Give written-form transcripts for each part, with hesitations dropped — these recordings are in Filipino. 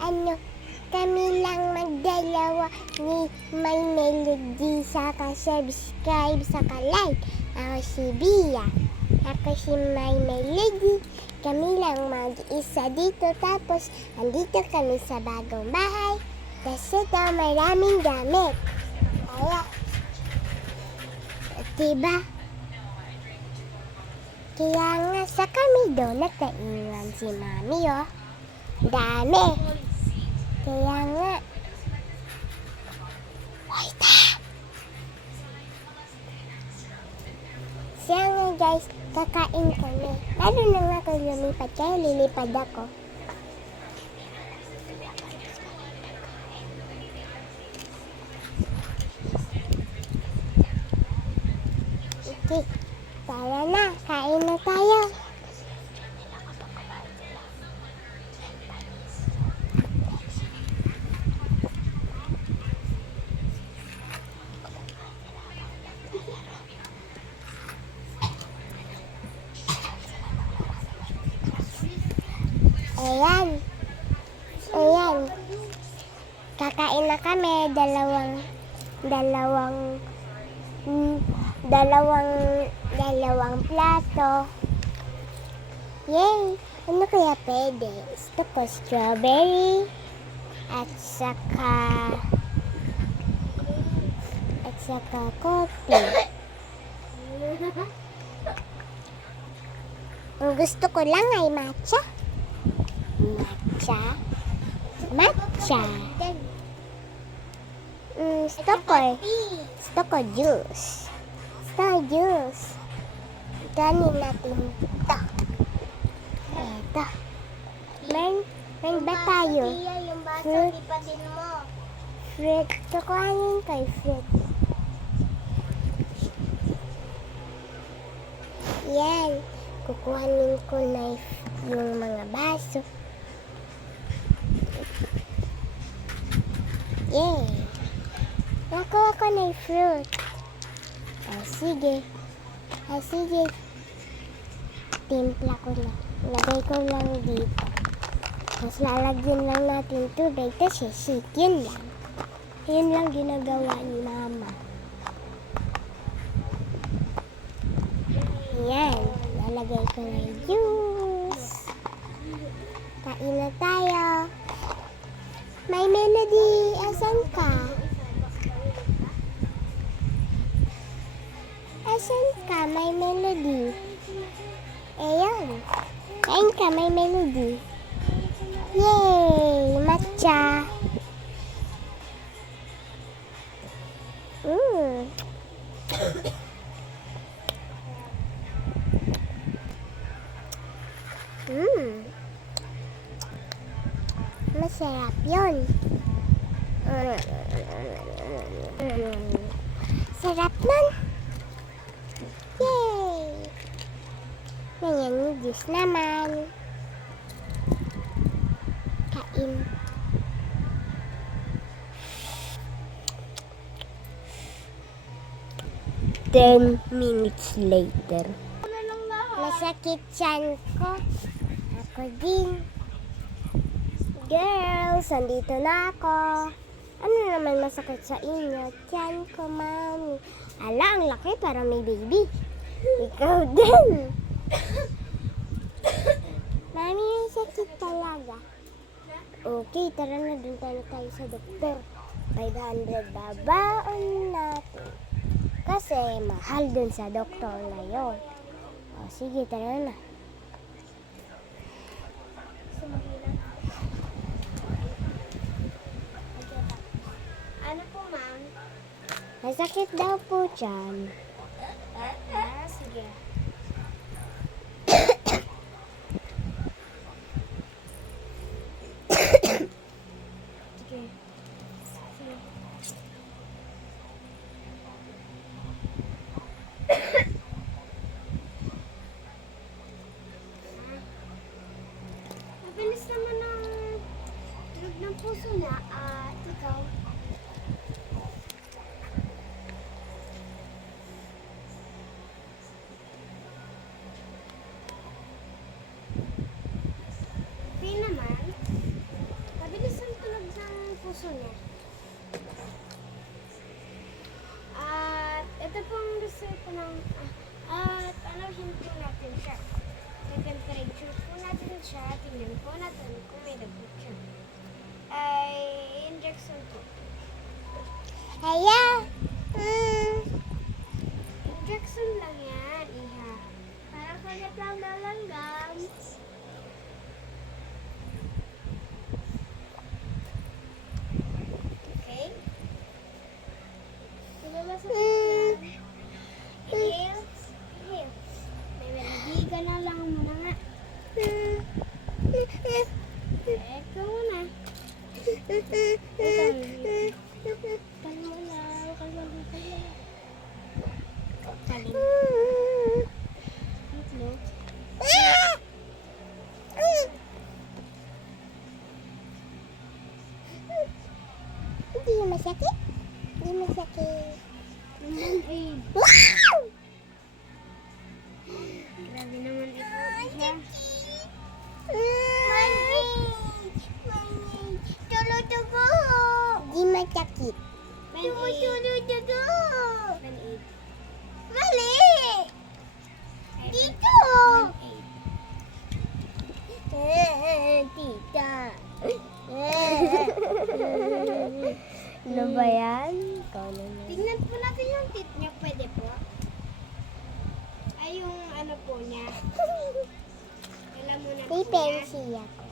Ano, kami lang magdalawa ni May Melody saka subscribe saka like. Ako si Bia. Ako si May Melody. Kami lang mag-isa dito tapos andito kami sa bagong bahay. Kasi daw maraming gamit. Kaya, diba? Kaya nga sa kami doon nagkaiwan si Mami, oh. Dami. Kaya nga. Wait, siya nga guys, kakain kami. Lalo na nga kung lumipad kaya lilipad ako. Okay, tara na, kain na tayo. Ayan. Ayan. Kakain na kami, dalawang plato. Yay! Ano kaya pwede? Gusto ko strawberry at saka coffee. Ang gusto ko lang ay matcha. Matcha. Gusto ko juice. Ganin natin ito. Ito. May ba tayo? Fruit. Kukuhanin ko yung fruit. Yan. Kukuhanin ko na yung mga baso. Yay! Nakuha ko na yung fruit. Sige. Timpla ko na. Lagay ko lang dito. Tapos lalagyan lang natin tubig. Tapos shake. Yun lang. Yun lang ginagawa ni Mama. Yan. Lalagay ko na yung juice. Kain na tayo. May Melody, asan ka? May Melody? Ayan. Kain ka, May Melody. Yay! Matcha. Masarap yun. Sarap nun. Yay! Ngayon yung juice naman. Kain. Ten minutes later. Masakit tiyan ko. Ako din. Girls, andito na ako. Ano naman masakit sa inyo? Tiyan ko, Mami. Ala, ang laki para may baby. Ikaw din. Mami, may sakit talaga. Okay, tara na dun tayo sa doktor. 500 babaon natin. Kasi mahal dun sa doktor na yun. O, sige, tara na. Ano po, ma'am? Masakit daw po dyan. Sige. Sige. Mabilis naman ang tunog ng puso na. Ikaw. naman, mabilis puso niya. At ito pong result ng at anuhin po natin siya. I-temperature po natin siya. Tingnan po natin kung may lagot siya. Ay injection po. Kaya, Injection lang yan, iha. Para kagat lang na langgam. Okay? Diba masakit yan? Inhale. Inhale. May melody ka na lang muna nga. Eko muna. Kalma lang. Kalma lang. Kalma. Itlog. hindi masakit. Hindi masakit. Lemonade. Wow! Grabe naman ito. Iha. Tulo-tugo! Di masakit. Tulo-tugo! Band-aid. Mali! Dito! Tita. Ano ba yan? Ikaw naman. Tingnan po natin yung teeth niya. Pwede po. Ay, yung ano po niya. Alam mo na po May niya. pensi ako.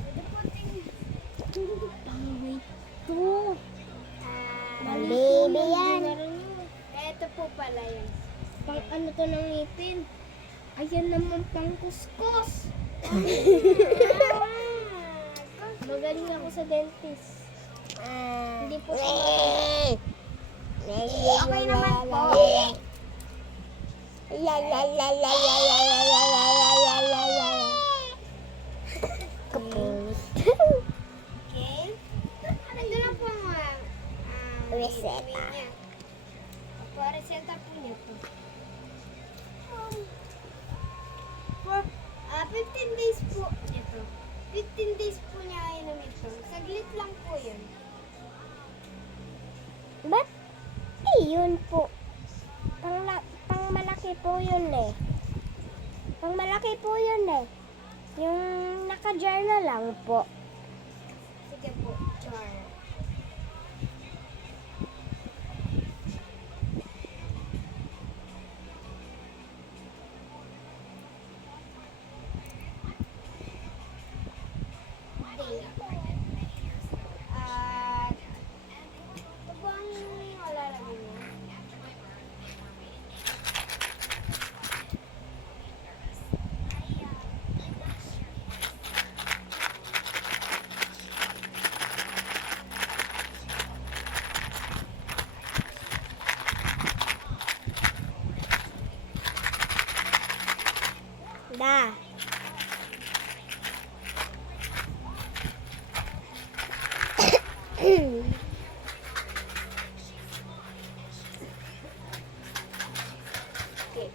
Pwede po tingnan. Wait to. Baby yan. Ito po pala yan. Pang ano to ng ngipin? Ayan naman pang kuskus. Magaling ako sa dentist. Hindi po siya Okay naman po. La la la la la la la la la la la la la. Kapos. Okay? Ito na po ang Reseta. niya. Opo, reseta po niya po. For 15 days po ito. 15 days po niya inom ito. Saglit lang po yun. Ba't? Yun po. Pang malaki po yun eh. Pang malaki po yun eh. Yung naka-jar na lang po. Sige po, char. Day. At ito po ang malalagay niya. Da. Okay.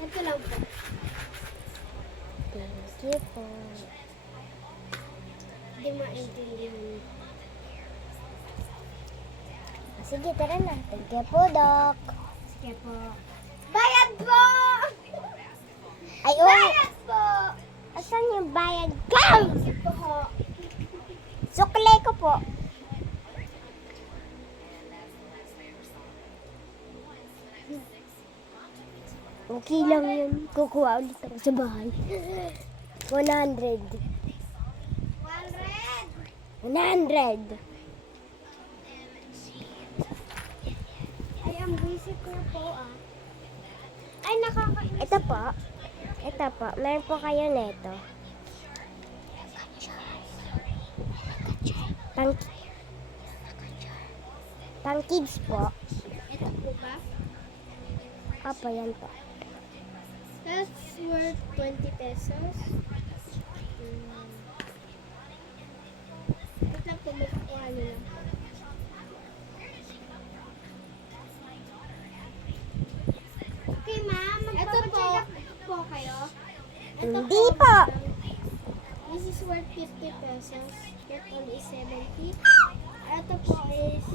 Ito lang po. Thank you po. Hindi maintindihan. Sige, tara na. Thank you po, Doc. Sige po. Bayad po! Ay, oh. Bayad po! Asan yung bayad ko? Sige po. Suklay ko po. Okay lang yun. Kukuha ulit ako sa bahay. 100. 100! 100. Ay, ang busy ko po Ay, nakakainis. Ito po. Ito po. Meron po kayo neto. Pang kids po. Ito po ba? Opo, yan po. That's worth 20 pesos. Wait lang po, magkukuha nyo lang. Okay, ma'am. Ito po. kayo? Hindi po. This is worth 50 pesos. That one is 70. Ito po is...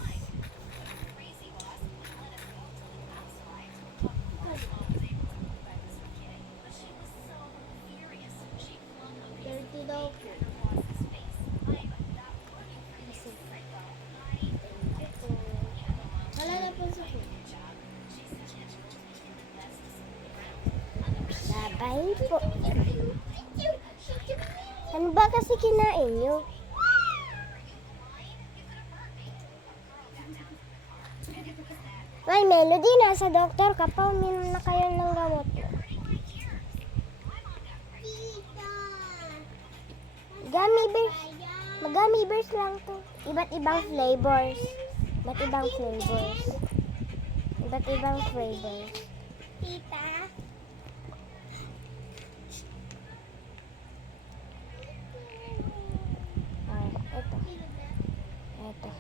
$30 daw po. Ito. Wala na po sa po. Babay po. Ano ba kasi kinain nyo? Well, Melody, nasa doktor ka pa. Uminom na kayo ng gamot. Gummy bears. Mag-gummy bears lang to. Iba't ibang flavors. Iba't ibang flavors. Iba't ibang flavors. Tita? Oh, ito. Ito.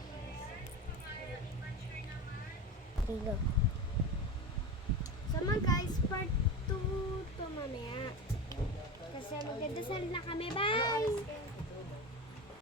Trigo. So mga guys, part 2 to mamaya. Kasi magdadasal na kami. Bye!